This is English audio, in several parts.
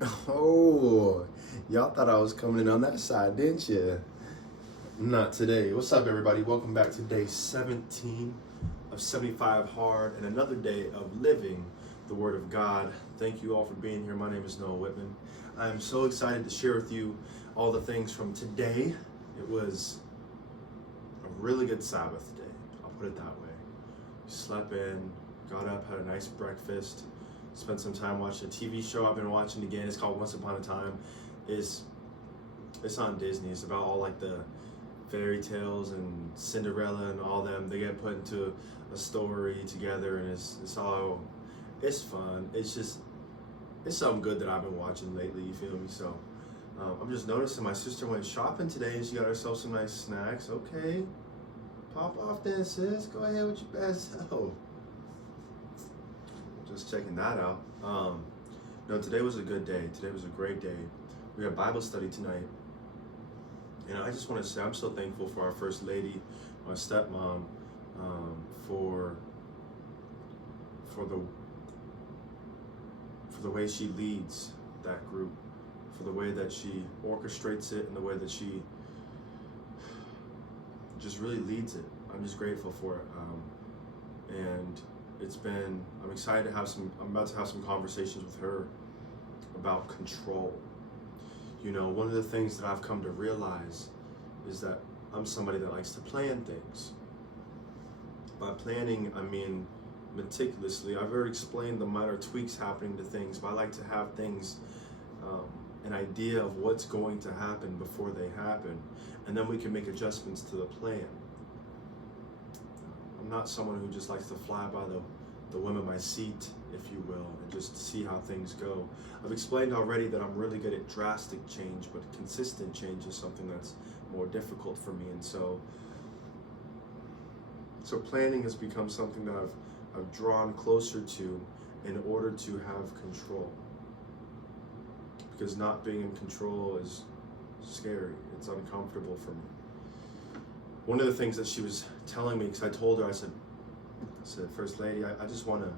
Oh, y'all thought I was coming in on that side, didn't you? Not today. What's up, everybody? Welcome back to day 17 of 75 Hard and another day of living the Word of God. Thank you all for being here. My name is Noah Whitman. I am so excited to share with you all the things from today. It was a really good Sabbath day. I'll put it that way. Slept in, got up, had a nice breakfast, spent some time watching a TV show I've been watching again. It's called Once Upon a Time. It's it's on Disney. It's about all like the fairy tales and Cinderella and all them. They get put into a story together, and it's fun. It's something good that I've been watching lately. You feel me? So I'm just noticing my sister went shopping today, and she got herself some nice snacks. Okay, pop off then, sis. Go ahead with your best self. Just checking that out. No, today was a good day. Today was a great day. We have Bible study tonight. And I just want to say I'm so thankful for our First Lady, my stepmom, for the way she leads that group, for the way that she orchestrates it, and the way that she just really leads it. I'm just grateful for it. And I'm excited to I'm about to have some conversations with her about control. You know, one of the things that I've come to realize is that I'm somebody that likes to plan things. By planning, I mean meticulously. I've already explained the minor tweaks happening to things, but I like to have things, an idea of what's going to happen before they happen, and then we can make adjustments to the plan. I'm not someone who just likes to fly by the whim of my seat, if you will, and just see how things go. I've explained already that I'm really good at drastic change, but consistent change is something that's more difficult for me. And so planning has become something that I've drawn closer to in order to have control. Because not being in control is scary. It's uncomfortable for me. One of the things that she was telling me, because I told her, I said, First Lady, I just want to,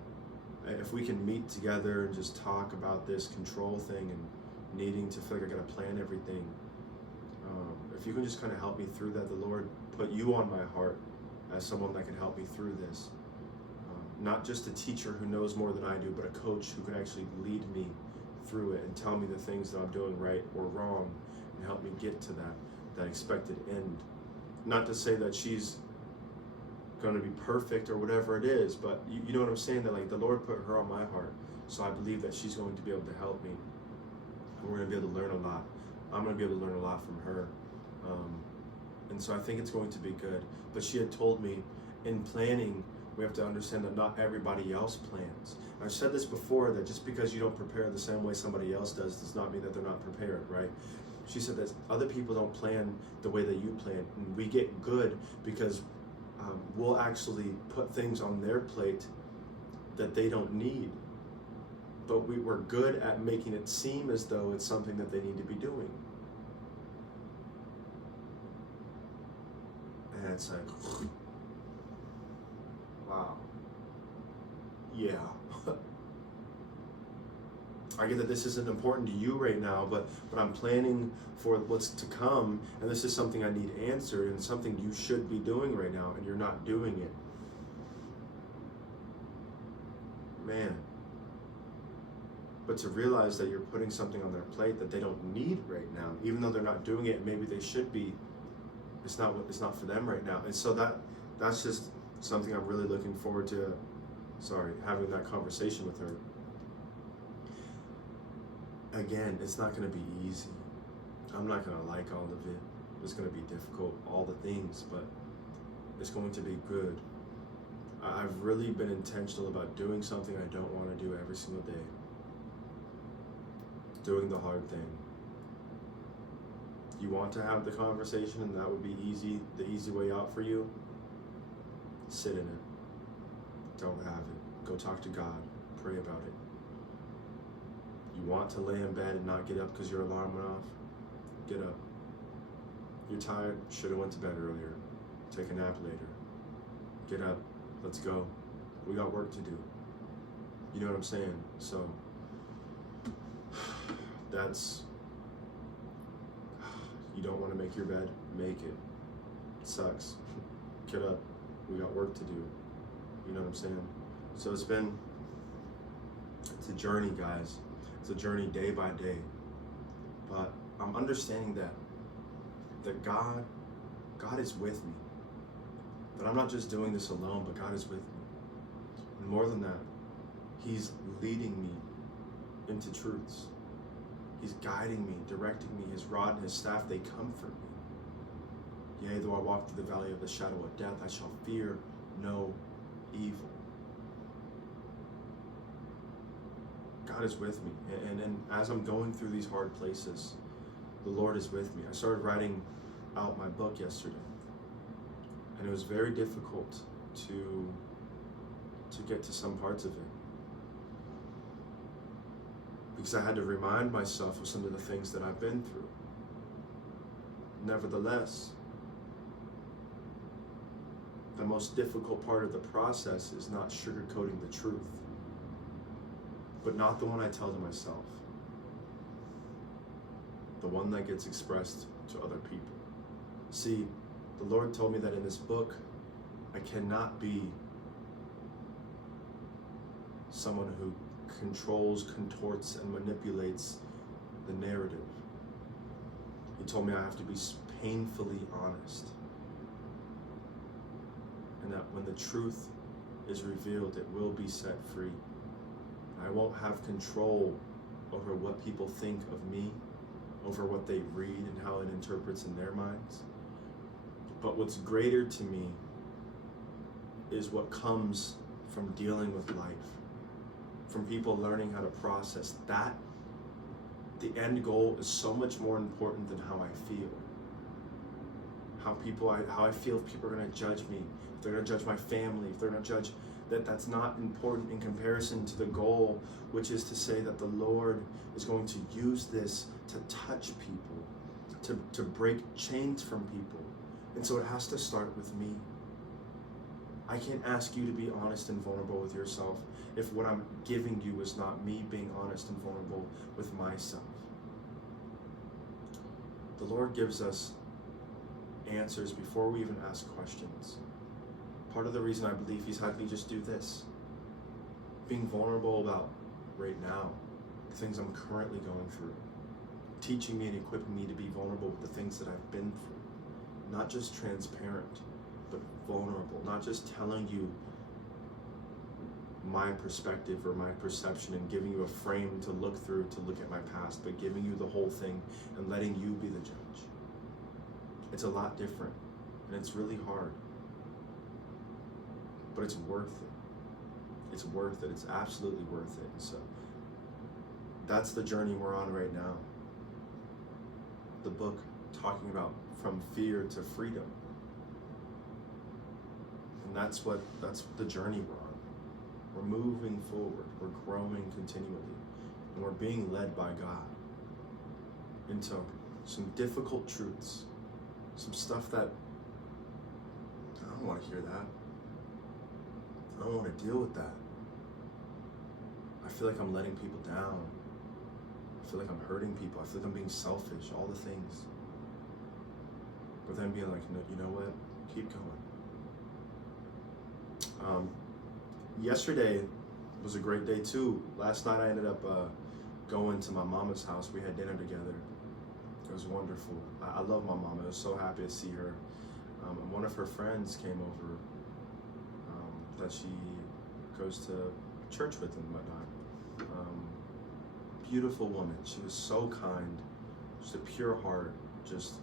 if we can meet together and just talk about this control thing and needing to feel like I got to plan everything, if you can just kind of help me through that. The Lord put you on my heart as someone that can help me through this. Not just a teacher who knows more than I do, but a coach who can actually lead me through it and tell me the things that I'm doing right or wrong and help me get to that expected end. Not to say that she's going to be perfect or whatever it is, but you know what I'm saying, that like the Lord put her on my heart, so I believe that she's going to be able to help me, and we're going to be able to learn a lot. I'm going to be able to learn a lot from her, and so I think it's going to be good. But she had told me, in planning, we have to understand that not everybody else plans. And I've said this before, that just because you don't prepare the same way somebody else does not mean that they're not prepared, right? She said that other people don't plan the way that you plan, and we get good because we'll actually put things on their plate that they don't need. But we're good at making it seem as though it's something that they need to be doing. And it's like, wow. Yeah. I get that this isn't important to you right now, but I'm planning for what's to come, and this is something I need answered, and something you should be doing right now, and you're not doing it. Man. But to realize that you're putting something on their plate that they don't need right now, even though they're not doing it, maybe they should be, it's not for them right now. And so that's just something I'm really looking forward to, having that conversation with her. Again, it's not going to be easy. I'm not going to like all of it. It's going to be difficult, all the things, but it's going to be good. I've really been intentional about doing something I don't want to do every single day. Doing the hard thing. You want to have the conversation, and that would be the easy way out for you? Sit in it. Don't have it. Go talk to God. Pray about it. You want to lay in bed and not get up because your alarm went off? Get up. You're tired? Should have went to bed earlier. Take a nap later. Get up. Let's go. We got work to do. You know what I'm saying? So That's, you don't want to make your bed, make it. It sucks. Get up. We got work to do. You know what I'm saying? So it's a journey, guys. It's a journey day by day. But I'm understanding that God is with me. That I'm not just doing this alone, but God is with me. And more than that, He's leading me into truths. He's guiding me, directing me. His rod and His staff, they comfort me. Yea, though I walk through the valley of the shadow of death, I shall fear no evil. God is with me. And as I'm going through these hard places, the Lord is with me. I started writing out my book yesterday. And it was very difficult to get to some parts of it. Because I had to remind myself of some of the things that I've been through. Nevertheless, the most difficult part of the process is not sugarcoating the truth, but not the one I tell to myself, the one that gets expressed to other people. See, the Lord told me that in this book, I cannot be someone who controls, contorts, and manipulates the narrative. He told me I have to be painfully honest. And that when the truth is revealed, it will be set free. I won't have control over what people think of me, over what they read and how it interprets in their minds. But what's greater to me is what comes from dealing with life, from people learning how to process that. The end goal is so much more important than how I feel. How I feel if people are going to judge me, if they're going to judge my family, if they're going to judge, that's not important in comparison to the goal, which is to say that the Lord is going to use this to touch people, to break chains from people. And so it has to start with me. I can't ask you to be honest and vulnerable with yourself if what I'm giving you is not me being honest and vulnerable with myself. The Lord gives us answers before we even ask questions. Part of the reason I believe He's had me just do this, being vulnerable about right now, the things I'm currently going through, teaching me and equipping me to be vulnerable with the things that I've been through, not just transparent, but vulnerable, not just telling you my perspective or my perception and giving you a frame to look through to look at my past, but giving you the whole thing and letting you be the judge. It's a lot different, and it's really hard, but it's worth it. It's worth it. It's absolutely worth it. So that's the journey we're on right now. The book talking about from fear to freedom. And that's the journey we're on. We're moving forward. We're growing continually. And we're being led by God into some difficult truths. Some stuff that I don't want to hear that. I don't want to deal with that. I feel like I'm letting people down. I feel like I'm hurting people. I feel like I'm being selfish, all the things. But then being like, no, you know what? Keep going. Yesterday was a great day too. Last night I ended up going to my mama's house. We had dinner together. It was wonderful. I love my mama. I was so happy to see her. And one of her friends came over that she goes to church with and whatnot. Beautiful woman. She was so kind. Just a pure heart. Just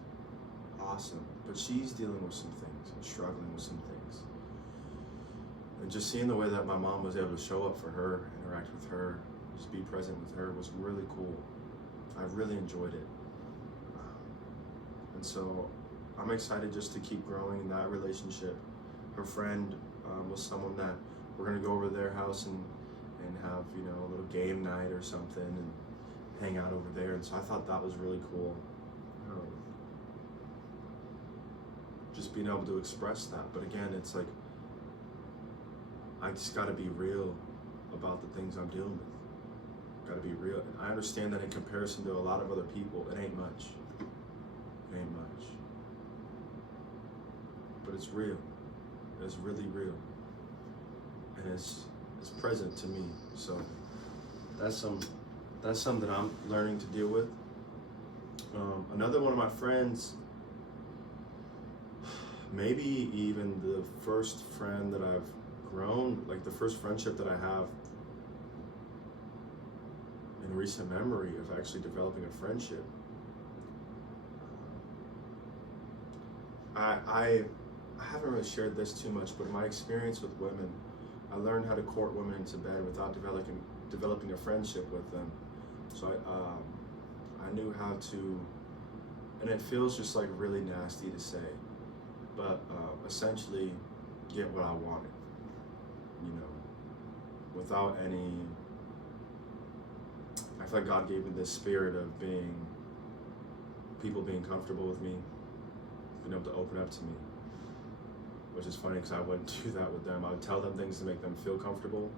awesome. But she's dealing with some things and struggling with some things. And just seeing the way that my mom was able to show up for her, interact with her, just be present with her was really cool. I really enjoyed it. And so I'm excited just to keep growing in that relationship. Her friend was someone that we're gonna go over to their house and have, you know, a little game night or something and hang out over there. And so I thought that was really cool. Just being able to express that. But again, it's like, I just gotta be real about the things I'm dealing with. Gotta be real. And I understand that in comparison to a lot of other people, it ain't much. It ain't much. But it's real. It's really real. And it's present to me. So that's something that I'm learning to deal with. Another one of my friends, maybe even the first friend that I've grown, like the first friendship that I have in recent memory of actually developing a friendship. I haven't really shared this too much, but in my experience with women, I learned how to court women into bed without developing a friendship with them. So I knew how to, and it feels just like really nasty to say, but essentially get what I wanted, without any, I feel like God gave me this spirit of people being comfortable with me, being able to open up to me, which is funny because I wouldn't do that with them. I would tell them things to make them feel comfortable,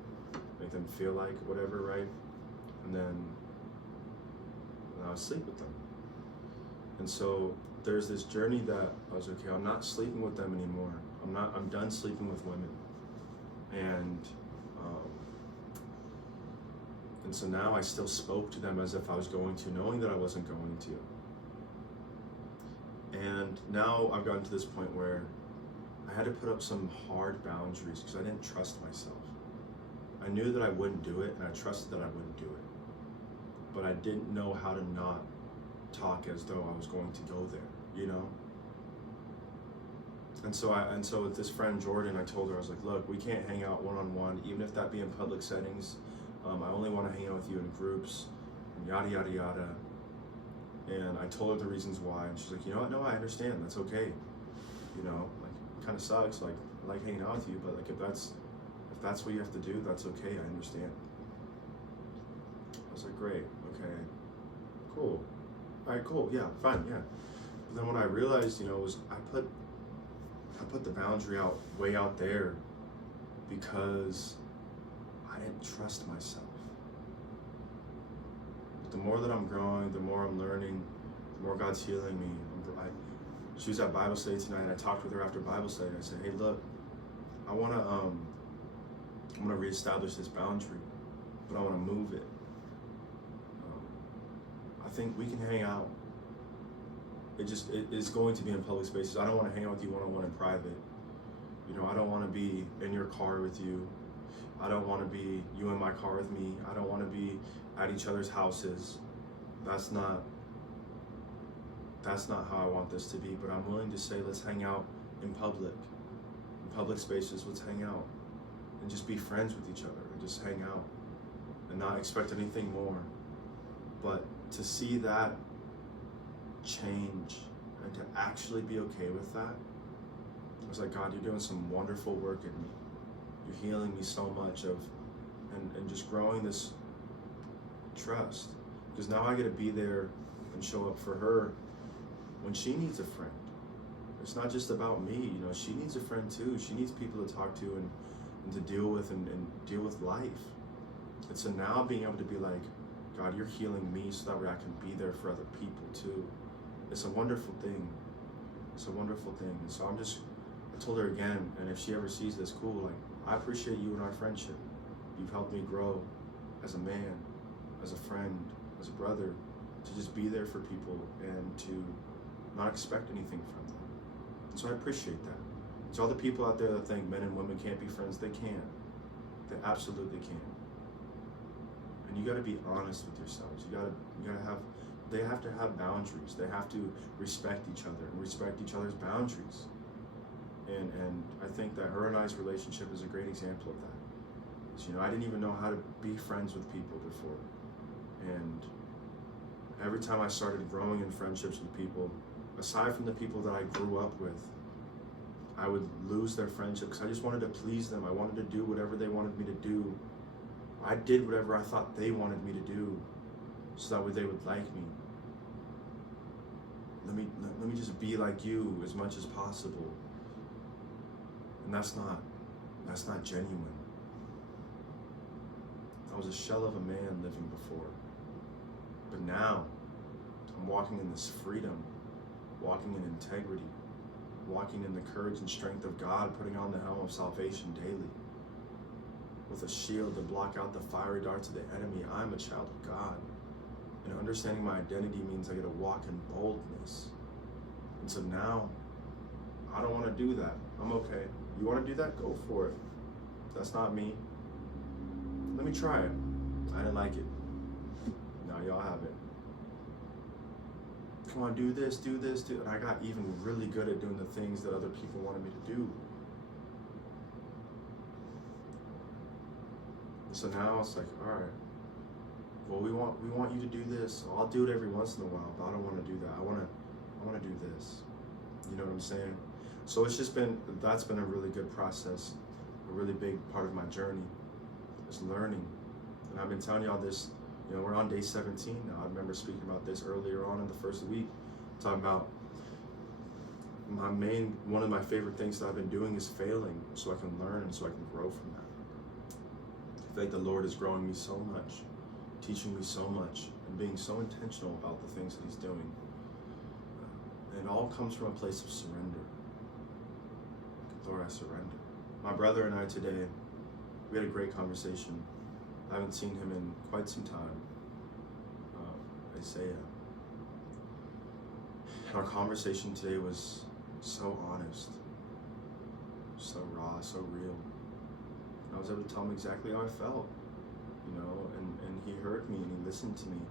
make them feel like whatever, right? And then I would sleep with them. And so there's this journey that I was okay, I'm not sleeping with them anymore. I'm done sleeping with women. And so now I still spoke to them as if I was going to, knowing that I wasn't going to. And now I've gotten to this point where I had to put up some hard boundaries because I didn't trust myself. I knew that I wouldn't do it, and I trusted that I wouldn't do it. But I didn't know how to not talk as though I was going to go there, And so with this friend Jordan, I told her, I was like, look, we can't hang out one-on-one, even if that be in public settings. I only want to hang out with you in groups, and yada, yada, yada. And I told her the reasons why, and she's like, you know what, no, I understand, that's okay. Like, it kind of sucks, like, I like hanging out with you, but like, if that's what you have to do, that's okay, I understand. I was like, great, okay, cool. All right, cool, yeah, fine, yeah. But then what I realized, was I put the boundary way out there because I didn't trust myself. But the more that I'm growing, the more I'm learning, the more God's healing me. She was at Bible study tonight, and I talked with her after Bible study. I said, hey, look, I want to reestablish this boundary, but I want to move it. I think we can hang out. It is going to be in public spaces. I don't want to hang out with you one-on-one in private. I don't want to be in your car with you. I don't want to be you in my car with me. I don't want to be at each other's houses. That's not how I want this to be, but I'm willing to say, let's hang out in public spaces, let's hang out and just be friends with each other and just hang out and not expect anything more. But to see that change and to actually be okay with that, I was like, God, you're doing some wonderful work in me. You're healing me so much and just growing this trust, because now I get to be there and show up for her when she needs a friend. It's not just about me, she needs a friend too. She needs people to talk to and to deal with and deal with life. And so now being able to be like, God, you're healing me so that way I can be there for other people too. It's a wonderful thing. It's a wonderful thing. And so I told her again, and if she ever sees this, cool, like, I appreciate you and our friendship. You've helped me grow as a man, as a friend, as a brother, to just be there for people and to not expect anything from them. And so I appreciate that. So all the people out there that think men and women can't be friends, they can. They absolutely can. And you gotta be honest with yourselves. They have to have boundaries. They have to respect each other and respect each other's boundaries. And I think that her and I's relationship is a great example of that. So, I didn't even know how to be friends with people before. And every time I started growing in friendships with people, aside from the people that I grew up with, I would lose their friendship because I just wanted to please them. I wanted to do whatever they wanted me to do. I did whatever I thought they wanted me to do so that way they would like me. Let me just be like you as much as possible. And that's not genuine. was a shell of a man living before. But now, I'm walking in this freedom, walking in integrity, walking in the courage and strength of God, putting on the helm of salvation daily, with a shield to block out the fiery darts of the enemy. I'm a child of God. And understanding my identity means I get to walk in boldness. And so now, I don't want to do that. I'm okay. You want to do that? Go for it. That's not me. Let me try it. I didn't like it. Now y'all have it. Come on, do this, do this, do. And I got even really good at doing the things that other people wanted me to do. So now it's like, all right. Well, we want you to do this. So I'll do it every once in a while, but I don't want to do that. I want to do this. You know what I'm saying? So that's been a really good process, a really big part of my journey, is learning. And I've been telling y'all this, we're on day 17 now. I remember speaking about this earlier on in the first week, talking about one of my favorite things that I've been doing is failing so I can learn and so I can grow from that. I feel like the Lord is growing me so much, teaching me so much, and being so intentional about the things that He's doing. And it all comes from a place of surrender. Lord, I surrender. My brother and I today, we had a great conversation. I haven't seen him in quite some time. Isaiah. And our conversation today was so honest, so raw, so real. And I was able to tell him exactly how I felt, and he heard me and he listened to me.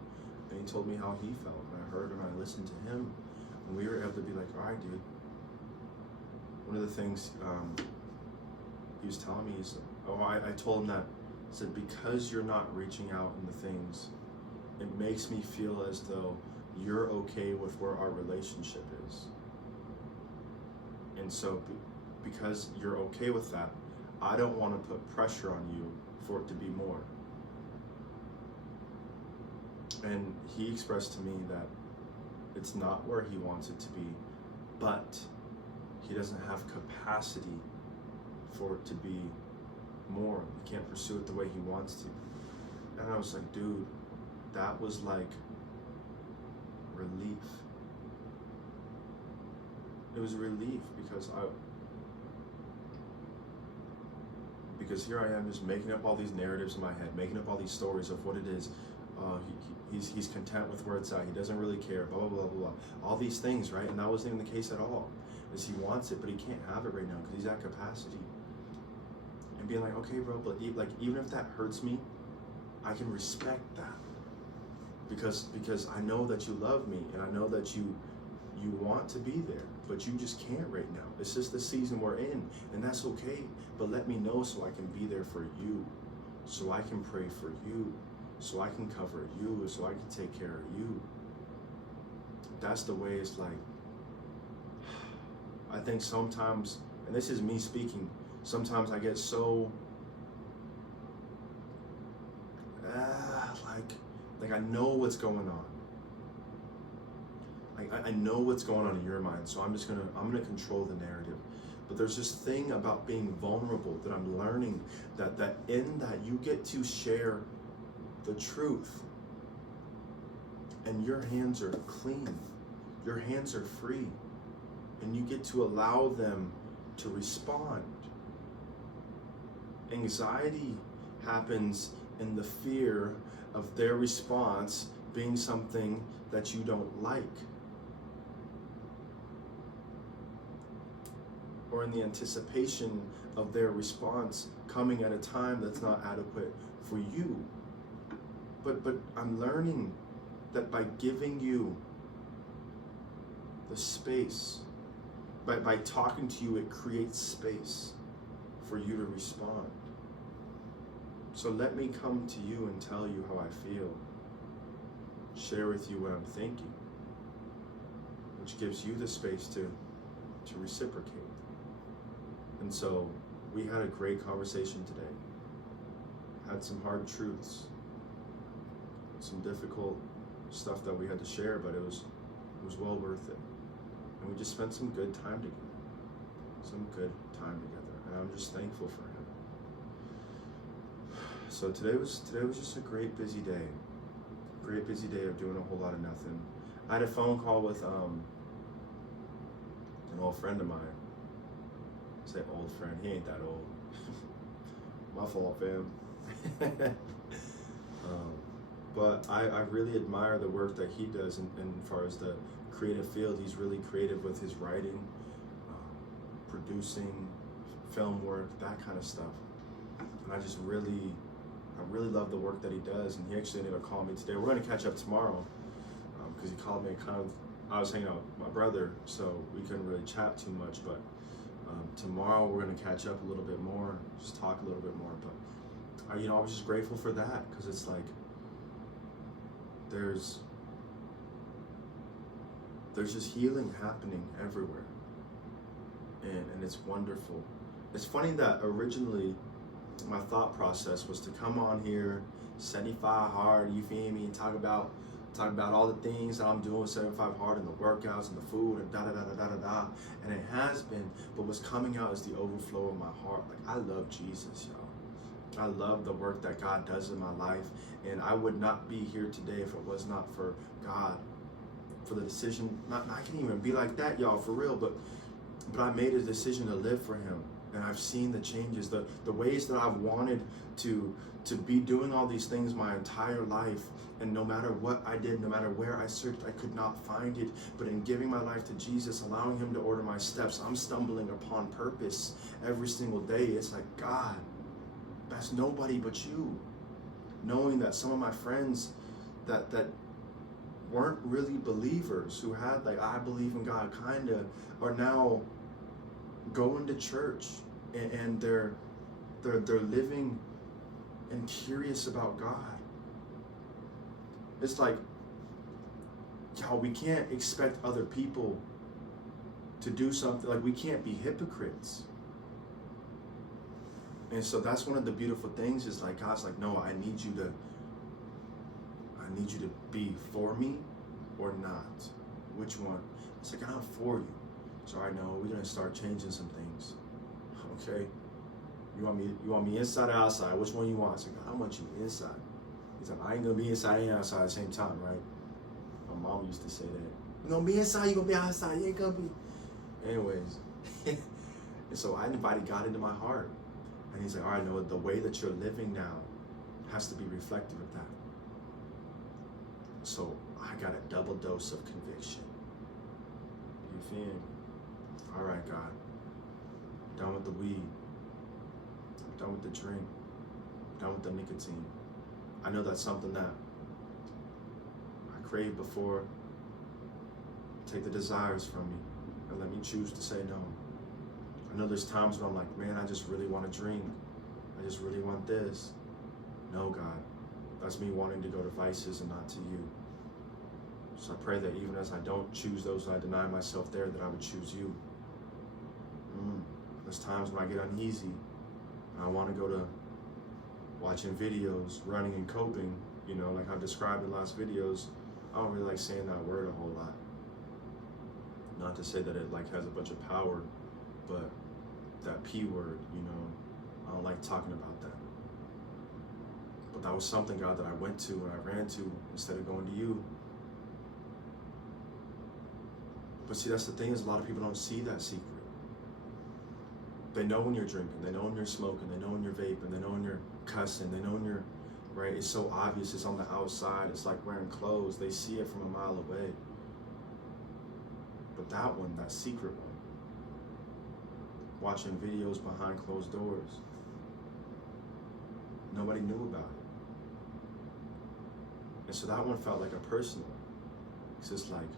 And he told me how he felt, and I heard and I listened to him. And we were able to be like, all right, dude. One of the things he was telling me is, I told him that, I said, because you're not reaching out in the things, it makes me feel as though you're okay with where our relationship is. And so because you're okay with that, I don't want to put pressure on you for it to be more. And he expressed to me that it's not where he wants it to be, but he doesn't have capacity for it to be more. He can't pursue it the way he wants to. And I was like, dude, that was like relief. It was relief because here I am just making up all these narratives in my head, making up all these stories of what it is. He's content with where it's at. He doesn't really care, blah, blah, blah, blah, blah. All these things, right? And that wasn't even the case at all. Is he wants it, but he can't have it right now because he's at capacity. And being like, okay, bro, but even if that hurts me, I can respect that. Because I know that you love me, and I know that you want to be there, but you just can't right now. It's just the season we're in, and that's okay. But let me know so I can be there for you, so I can pray for you, so I can cover you, so I can take care of you. That's the way it's like. I think sometimes, and this is me speaking, sometimes I get so like I know what's going on. I know what's going on in your mind, so I'm gonna control the narrative. But there's this thing about being vulnerable that I'm learning, that in that you get to share the truth, and your hands are clean, your hands are free, and you get to allow them to respond. Anxiety happens in the fear of their response being something that you don't like, or in the anticipation of their response coming at a time that's not adequate for you. But I'm learning that by giving you the space, by talking to you, it creates space for you to respond. So let me come to you and tell you how I feel. Share with you what I'm thinking, which gives you the space to reciprocate. And so we had a great conversation today. Had some hard truths, some difficult stuff that we had to share, but it was well worth it. And we just spent some good time together. And I'm just thankful for him. So today was just a great busy day. Great busy day of doing a whole lot of nothing. I had a phone call with an old friend of mine. I say old friend, he ain't that old. My fault, fam. But I really admire the work that he does in as far as the creative field. He's really creative with his writing, producing, film work, that kind of stuff. And I really love the work that he does. And he actually ended up calling me today. We're going to catch up tomorrow because he called me I was hanging out with my brother, so we couldn't really chat too much. But tomorrow we're going to catch up a little bit more, just talk a little bit more. But I was just grateful for that, because it's like there's just healing happening everywhere, and it's wonderful. It's funny that originally my thought process was to come on here 75 hard, you feel me, and talk about all the things that I'm doing 75 hard, and the workouts and the food and da da da da da da da. And it has been, but what's coming out is the overflow of my heart. Like, I love Jesus, y'all. I love the work that God does in my life, and I would not be here today if it was not for God, for the decision. I can even be like that, y'all, for real, but I made a decision to live for Him, and I've seen the changes, the ways that I've wanted to be doing all these things my entire life, and no matter what I did, no matter where I searched, I could not find it. But in giving my life to Jesus, allowing Him to order my steps, I'm stumbling upon purpose every single day. It's like, God, that's nobody but you. Knowing that some of my friends that weren't really believers, who had like, I believe in God kinda, are now going to church, and they're living and curious about God. It's like, y'all, we can't expect other people to do something. Like, we can't be hypocrites. And so that's one of the beautiful things, is like, God's like, no, I need you to be for me or not. Which one? It's like, I'm for you. So I know we're gonna start changing some things. Okay? You want me inside or outside? Which one you want? It's like, I want you inside. He's like, I ain't gonna be inside and outside at the same time, right? My mom used to say that. You're gonna be inside, you're gonna be outside, you ain't gonna be. Anyways. And so I invited God into my heart. And He's like, all right, no, the way that you're living now has to be reflective of that. So I got a double dose of conviction. You feel me? All right, God. I'm done with the weed. I'm done with the drink. I'm done with the nicotine. I know that's something that I crave before. Take the desires from me and let me choose to say no. I know there's times when I'm like, man, I just really want to drink. I just really want this. No, God, that's me wanting to go to vices and not to you. So I pray that even as I don't choose those, I deny myself there, that I would choose you. There's times when I get uneasy and I want to go to watching videos, running and coping, like I've described in last videos. I don't really like saying that word a whole lot. Not to say that it like has a bunch of power, but that P word, I don't like talking about that. But that was something, God, that I went to and I ran to instead of going to you. But see, that's the thing, is a lot of people don't see that secret. They know when you're drinking, they know when you're smoking, they know when you're vaping, they know when you're cussing, they know when you're, right? It's so obvious, it's on the outside, it's like wearing clothes, they see it from a mile away. But that one, that secret one, watching videos behind closed doors, nobody knew about it. And so that one felt like a personal. It's just like,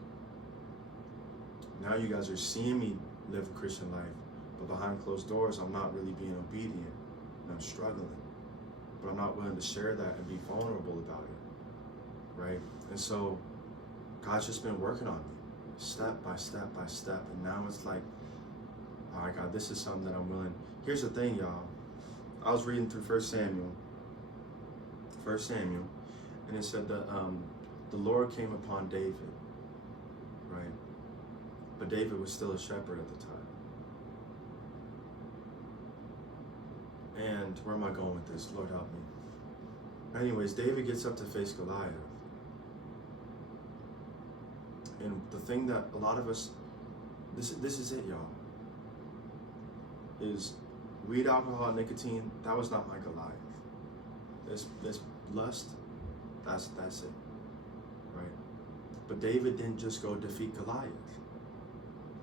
now you guys are seeing me live a Christian life, but behind closed doors, I'm not really being obedient, and I'm struggling. But I'm not willing to share that and be vulnerable about it, right? And so God's just been working on me, step by step by step, and now it's like, all right, God, this is something that I'm willing. Here's the thing, y'all. I was reading through 1 Samuel, and it said that the Lord came upon David, right? But David was still a shepherd at the time. And where am I going with this? Lord, help me. Anyways, David gets up to face Goliath. And the thing that a lot of us, this is it, y'all, is weed, alcohol, nicotine, that was not my Goliath. This lust, that's it, right? But David didn't just go defeat Goliath.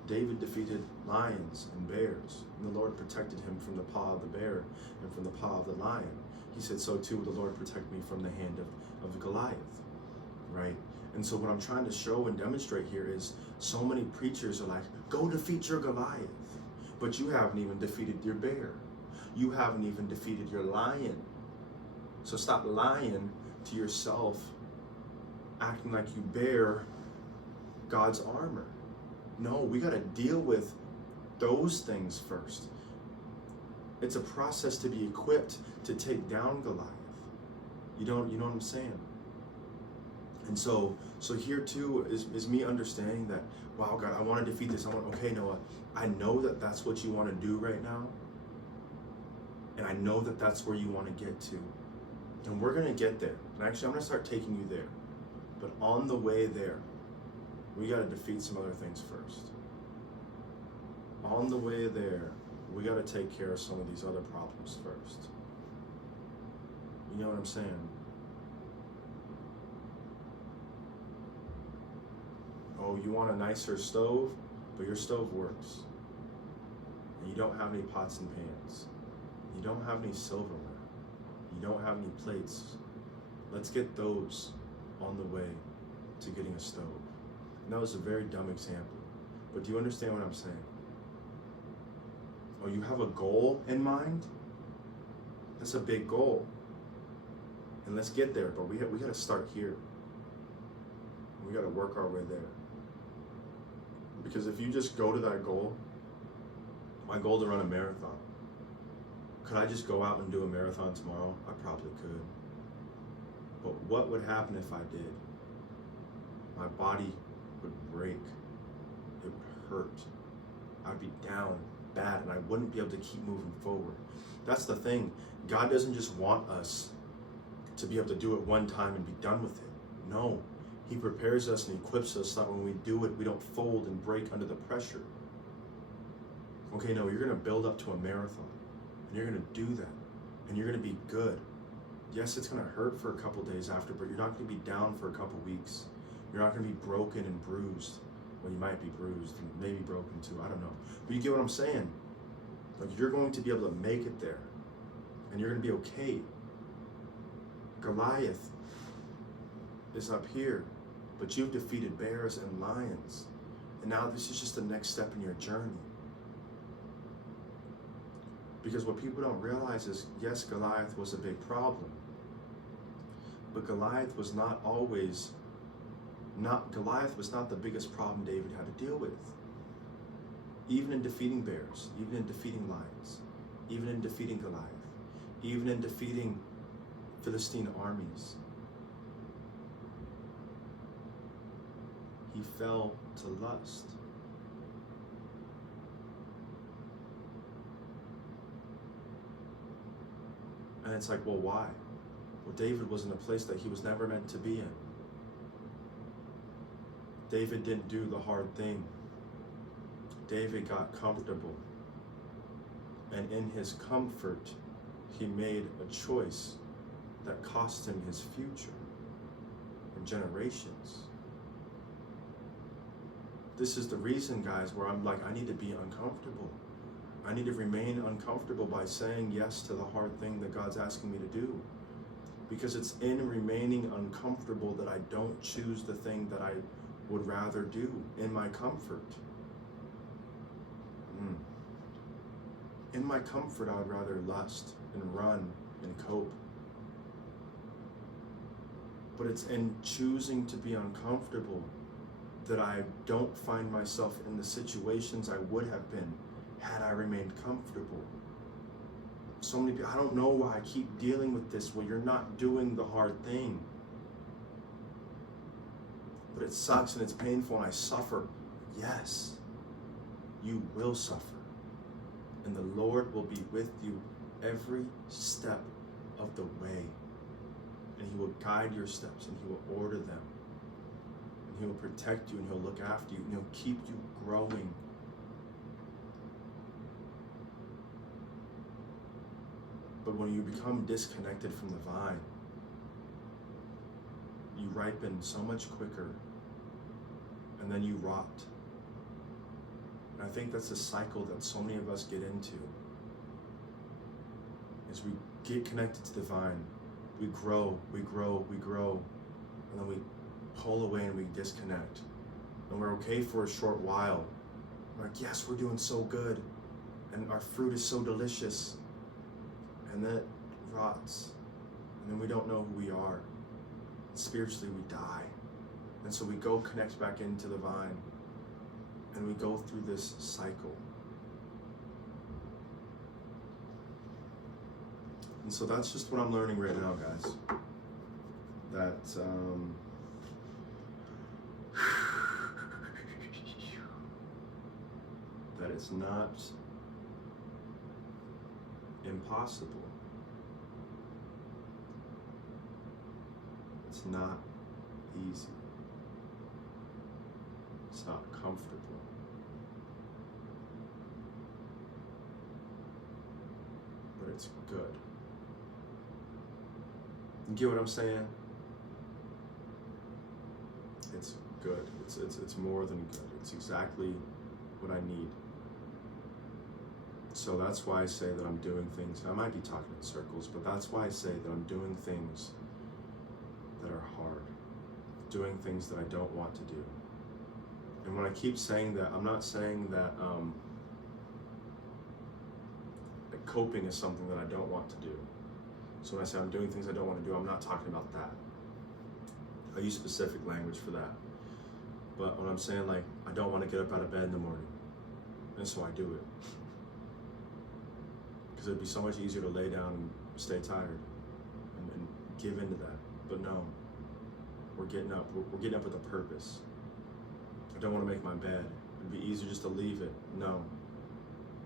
David defeated lions and bears, and the Lord protected him from the paw of the bear and from the paw of the lion. He said, so too will the Lord protect me from the hand of Goliath, right? And so what I'm trying to show and demonstrate here is so many preachers are like, go defeat your Goliath, but you haven't even defeated your bear. You haven't even defeated your lion. So stop lying to yourself, acting like you bear God's armor. No, we got to deal with those things first. It's a process to be equipped to take down Goliath. You know what I'm saying? And so here too is me understanding that, wow, God, I want to defeat this. Okay, Noah, I know that that's what you want to do right now. And I know that that's where you want to get to. And we're going to get there. And actually, I'm going to start taking you there. But on the way there, we got to defeat some other things first. On the way there, we got to take care of some of these other problems first. You know what I'm saying? Oh, you want a nicer stove, but your stove works. And you don't have any pots and pans. You don't have any silverware. You don't have any plates. Let's get those on the way to getting a stove. And that was a very dumb example. But do you understand what I'm saying? Oh, you have a goal in mind? That's a big goal. And let's get there, but we got to start here. We got to work our way there. Because if you just go to that goal, my goal to run a marathon, could I just go out and do a marathon tomorrow? I probably could. But what would happen if I did? My body would break. It would hurt. I'd be down bad and I wouldn't be able to keep moving forward. That's the thing. God doesn't just want us to be able to do it one time and be done with it. No. He prepares us and equips us so that when we do it, we don't fold and break under the pressure. Okay, no, you're going to build up to a marathon. And you're going to do that. And you're going to be good. Yes, it's going to hurt for a couple days after, but you're not going to be down for a couple weeks. You're not going to be broken and bruised. Well, you might be bruised and maybe broken too. I don't know. But you get what I'm saying? Like, you're going to be able to make it there. And you're going to be okay. Goliath is up here, but you've defeated bears and lions. And now this is just the next step in your journey. Because what people don't realize is, yes, Goliath was a big problem. But Goliath was not the biggest problem David had to deal with. Even in defeating bears, even in defeating lions, even in defeating Goliath, even in defeating Philistine armies, he fell to lust. And it's like, well, why? Well, David was in a place that he was never meant to be in. David didn't do the hard thing. David got comfortable. And in his comfort, he made a choice that cost him his future and generations. This is the reason, guys, where I'm like, I need to be uncomfortable. I need to remain uncomfortable by saying yes to the hard thing that God's asking me to do. Because it's in remaining uncomfortable that I don't choose the thing that I would rather do in my comfort. In my comfort, I would rather lust and run and cope. But it's in choosing to be uncomfortable that I don't find myself in the situations I would have been had I remained comfortable. So many people, I don't know why I keep dealing with this. Well, you're not doing the hard thing. But it sucks and it's painful and I suffer. Yes, you will suffer. And the Lord will be with you every step of the way. and He will guide your steps, and He will order them, and He will protect you, and He'll look after you, and He'll keep you growing. But when you become disconnected from the vine, you ripen so much quicker, and then you rot. And I think that's a cycle that so many of us get into. Is we get connected to the vine, we grow, and then we pull away and we disconnect. And we're okay for a short while. We're like, yes, we're doing so good, and our fruit is so delicious. And then it rots, and then we don't know who we are. Spiritually, we die. And so we go connect back into the vine, and we go through this cycle. And so that's just what I'm learning right now, guys. That that it's not impossible. It's not easy. It's not comfortable. But it's good. You get what I'm saying? It's good. It's more than good. It's exactly what I need. So that's why I say that I'm doing things. I might be talking in circles, but that's why I say that I'm doing things that are hard, doing things that I don't want to do. And when I keep saying that, I'm not saying that like coping is something that I don't want to do. So when I say I'm doing things I don't want to do, I'm not talking about that. I use specific language for that. But when I'm saying like, I don't want to get up out of bed in the morning, and so I do it. Because it'd be so much easier to lay down and stay tired and give into that. But no, we're getting up. We're getting up with a purpose. I don't want to make my bed. It'd be easier just to leave it. No,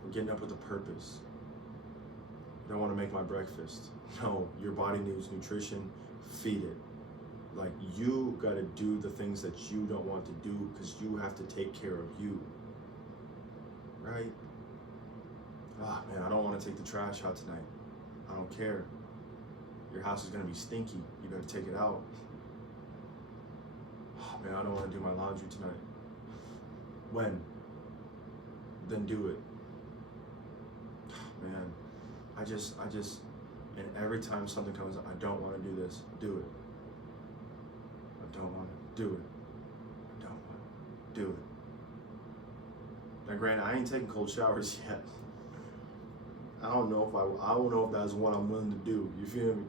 we're getting up with a purpose. I don't want to make my breakfast. No, your body needs nutrition. Feed it. Like, you got to do the things that you don't want to do because you have to take care of you. Right? Ah, man, I don't want to take the trash out tonight. I don't care. Your house is going to be stinky. You got to take it out. Oh, man, I don't want to do my laundry tonight. When? Then do it. Oh, man, I just, and every time something comes up, I don't want to do this, do it. I don't want to do it. I don't want to do it. Now, granted, I ain't taking cold showers yet. I don't know if that's what I'm willing to do. You feel me?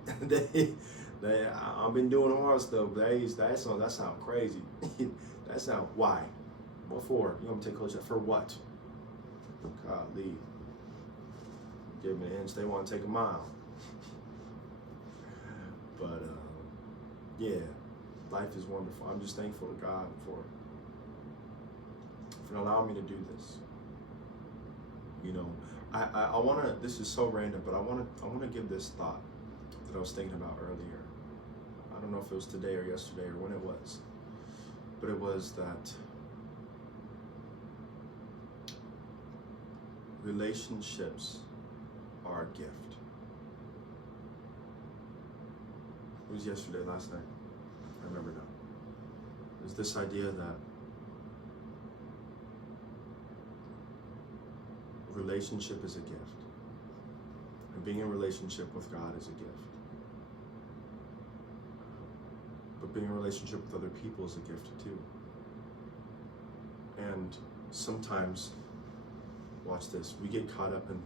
I've been doing hard stuff. That sound crazy. That sound, why? What for? You want me to take cold shower for what? Golly. Give me an inch, they want to take a mile. But yeah, life is wonderful. I'm just thankful to God for allowing me to do this. You know, I want to. This is so random, but I want to give this thought that I was thinking about earlier. I don't know if it was today or yesterday or when it was, but it was that relationships are a gift. It was yesterday, last night. I remember now. There's this idea that relationship is a gift. And being in relationship with God is a gift. But being in a relationship with other people is a gift too. And sometimes, watch this, we get caught up in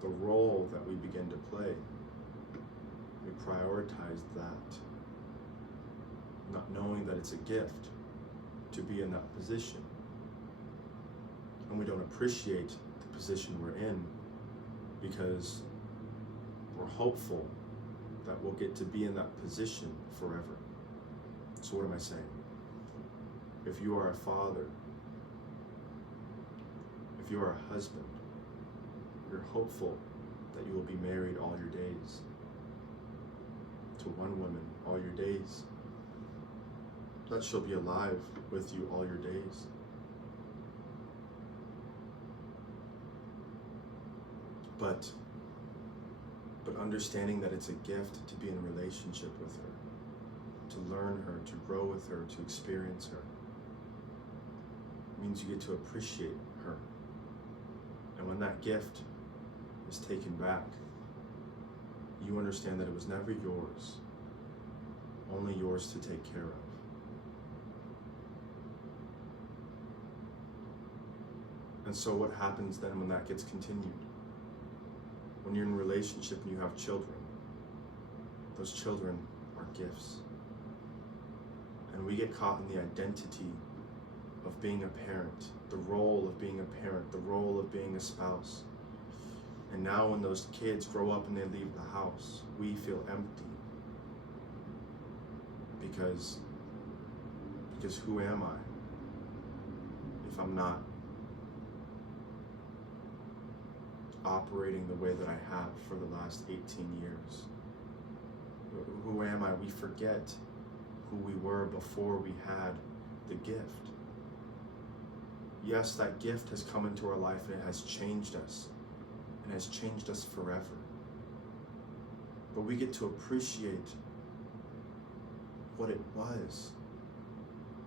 the role that we begin to play. We prioritize that, not knowing that it's a gift to be in that position. And we don't appreciate the position we're in because we're hopeful that we'll get to be in that position forever. So what am I saying? If you are a father, if you are a husband, you're hopeful that you will be married all your days. to one woman all your days, that she'll be alive with you all your days. But understanding that it's a gift to be in a relationship with her, to learn her, to grow with her, to experience her, means you get to appreciate her. And when that gift is taken back, you understand that it was never yours, only yours to take care of. And so what happens then when that gets continued? When you're in a relationship and you have children, those children are gifts. And we get caught in the identity of being a parent, the role of being a parent, the role of being a spouse. And now when those kids grow up and they leave the house, we feel empty. Because who am I if I'm not operating the way that I have for the last 18 years? Who am I? We forget who we were before we had the gift. Yes, that gift has come into our life and it has changed us, and has changed us forever. But we get to appreciate what it was,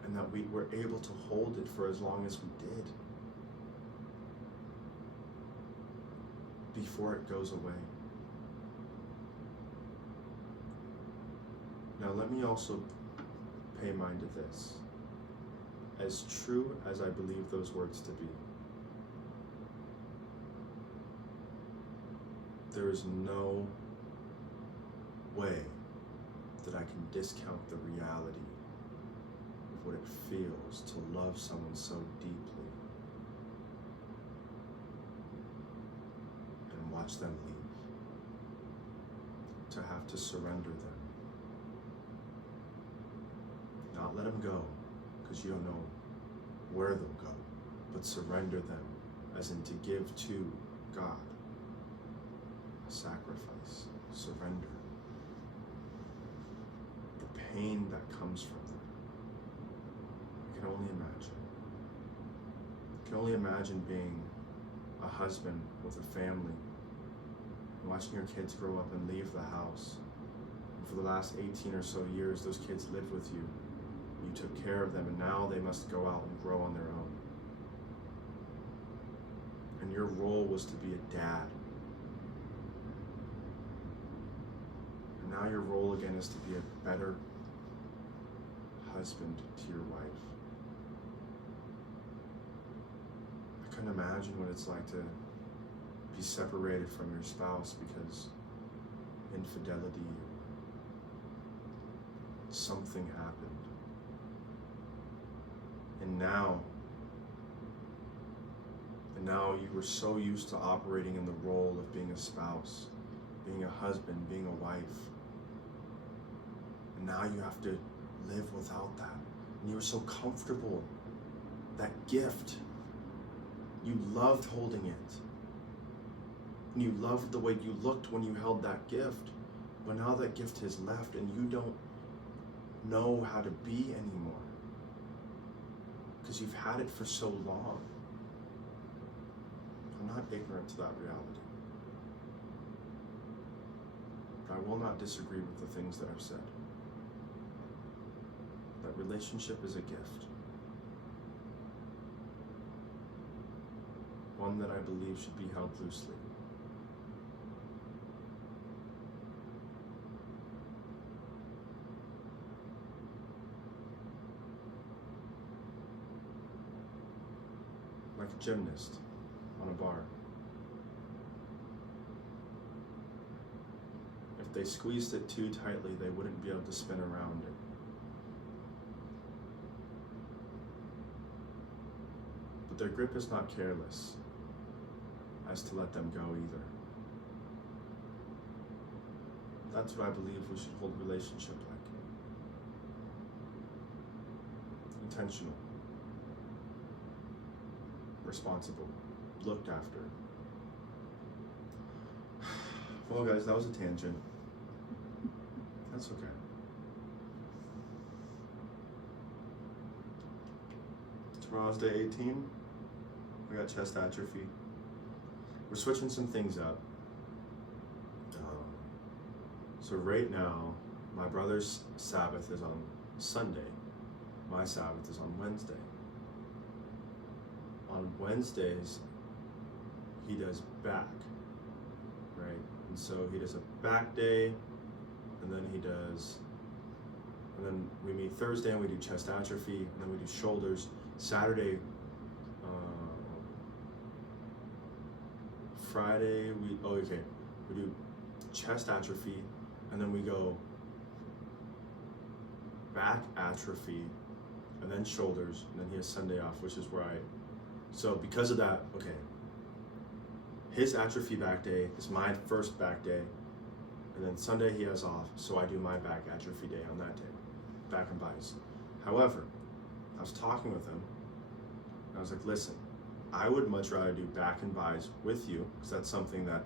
and that we were able to hold it for as long as we did, before it goes away. Now let me also pay mind to this. As true as I believe those words to be, there is no way that I can discount the reality of what it feels to love someone so deeply and watch them leave, to have to surrender them. Not let them go, because you don't know where they'll go, but surrender them, as in to give to God. A sacrifice, surrender. The pain that comes from that, I can only imagine. I can only imagine being a husband with a family, and watching your kids grow up and leave the house. And for the last 18 or so years, those kids lived with you. You took care of them, and now they must go out and grow on their own. And your role was to be a dad. And now your role again is to be a better husband to your wife. I couldn't imagine what it's like to be separated from your spouse because infidelity, something happened. And now you were so used to operating in the role of being a spouse, being a husband, being a wife. And now you have to live without that. And you were so comfortable. That gift, you loved holding it. And you loved the way you looked when you held that gift. But now that gift has left and you don't know how to be anymore, because you've had it for so long. I'm not ignorant to that reality. But I will not disagree with the things that I've said. That relationship is a gift. One that I believe should be held loosely. Like a gymnast on a bar. If they squeezed it too tightly, they wouldn't be able to spin around it. But their grip is not careless as to let them go either. That's what I believe we should hold relationship like. Intentional. Responsible, looked after. Well guys, that was a tangent. That's okay. Tomorrow's day 18. We got chest atrophy. We're switching some things up. So right now, my brother's Sabbath is on Sunday. My Sabbath is on Wednesday. On Wednesdays, he does back, right? And so he does a back day, and then we meet Thursday and we do chest atrophy, and then we do shoulders. Saturday, Friday, we do chest atrophy, and then we go back atrophy, and then shoulders, and then he has Sunday off, which is where so because of that, his atrophy back day is my first back day, and then Sunday he has off, so I do my back atrophy day on that day, back and buys. However, I was talking with him, and I was like, listen, I would much rather do back and buys with you, because that's something that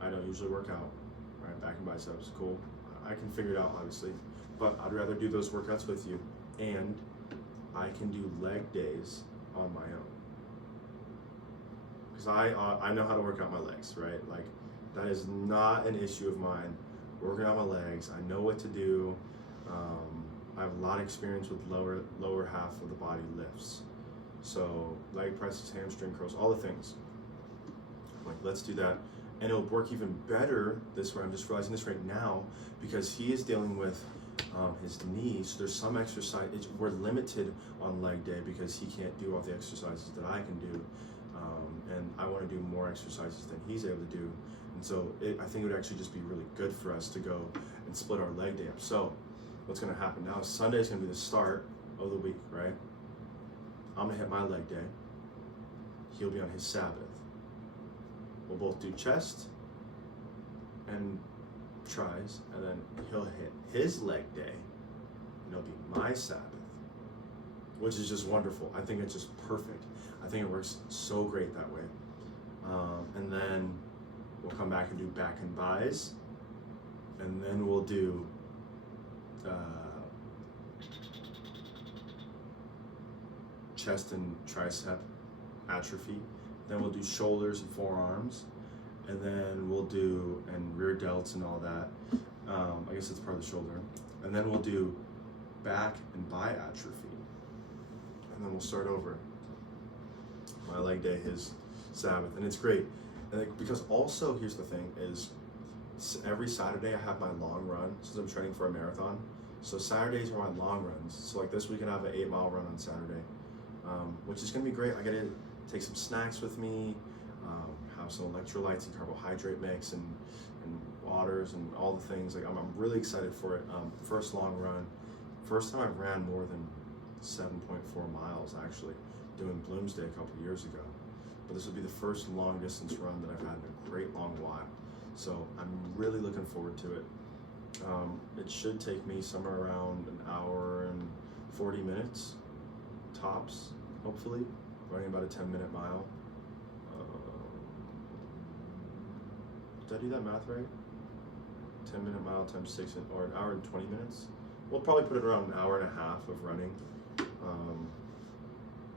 I don't usually work out, right? Back and biceps, cool. I can figure it out, obviously, but I'd rather do those workouts with you, and I can do leg days on my own. Because I know how to work out my legs, right? Like, that is not an issue of mine. Working out my legs, I know what to do. I have a lot of experience with lower half of the body lifts. So leg presses, hamstring curls, all the things. I'm like, let's do that. And it'll work even better this way. I'm just realizing this right now because he is dealing with his knee. So there's some exercise, we're limited on leg day because he can't do all the exercises that I can do. And I want to do more exercises than he's able to do. And so I think it would actually just be really good for us to go and split our leg day up. So what's going to happen now is Sunday is going to be the start of the week, right? I'm going to hit my leg day. He'll be on his Sabbath. We'll both do chest and tries, and then he'll hit his leg day, and it'll be my Sabbath, which is just wonderful. I think it's just perfect. I think it works so great that way. And then we'll come back and do back and buys, and then we'll do chest and tricep atrophy. Then we'll do shoulders and forearms, and then we'll do rear delts and all that. I guess it's part of the shoulder. And then we'll do back and bi atrophy, and then we'll start over. My leg day, his Sabbath, and it's great. And because also, here's the thing: is every Saturday I have my long run since I'm training for a marathon. So Saturdays are my long runs. So like this weekend I have an 8-mile run on Saturday, which is gonna be great. I gotta take some snacks with me, have some electrolytes and carbohydrate mix and waters and all the things. Like I'm really excited for it. First long run, first time I ran more than 7.4 miles actually, doing Bloomsday a couple years ago. But this will be the first long distance run that I've had in a great long while. So I'm really looking forward to it. It should take me somewhere around an hour and 40 minutes tops, hopefully, running about a 10-minute mile. Did I do that math right? 10-minute mile times 6, or an hour and 20 minutes? We'll probably put it around an hour and a half of running,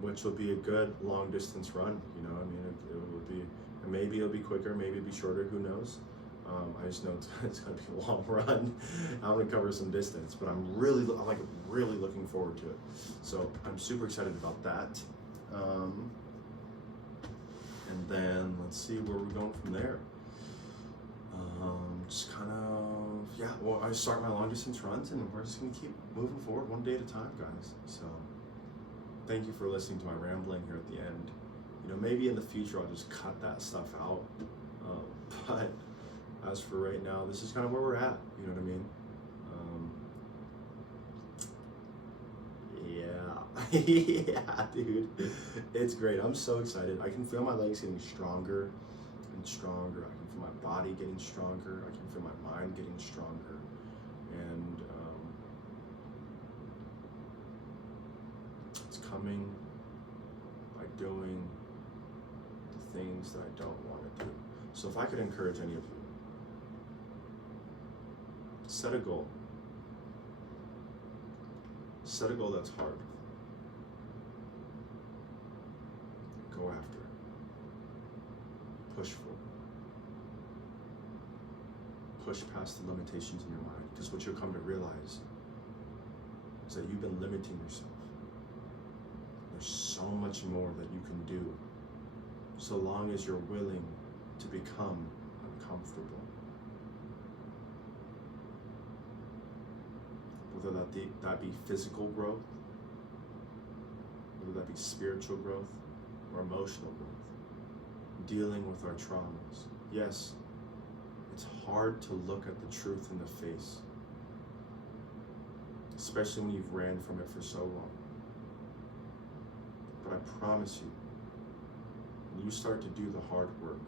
which will be a good long distance run. You know, I mean, it would be, and maybe it'll be quicker, maybe it'll be shorter, who knows? I just know it's going to be a long run. I'm going to cover some distance, but I'm really looking forward to it. So I'm super excited about that. And then let's see where we're going from there. Just kind of, yeah, well, I start my long distance runs and we're just going to keep moving forward one day at a time, guys. So thank you for listening to my rambling here at the end. You know, maybe in the future I'll just cut that stuff out. But as for right now, this is kind of where we're at. You know what I mean? Yeah, dude, it's great. I'm so excited. I can feel my legs getting stronger and stronger. I can feel my body getting stronger. I can feel my mind getting stronger. And it's coming by doing the things that I don't want to do. So if I could encourage any of you, Set a goal. Set a goal that's hard. Go after it. Push for it. Push past the limitations in your mind, because what you'll come to realize is that you've been limiting yourself. There's so much more that you can do, so long as you're willing to become uncomfortable. Whether that be physical growth, whether that be spiritual growth or emotional growth, dealing with our traumas. Yes, it's hard to look at the truth in the face, especially when you've ran from it for so long. But I promise you, when you start to do the hard work,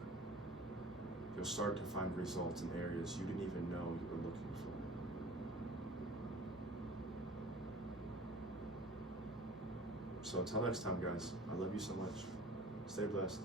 you'll start to find results in areas you didn't even know you were looking for. So until next time, guys, I love you so much. Stay blessed.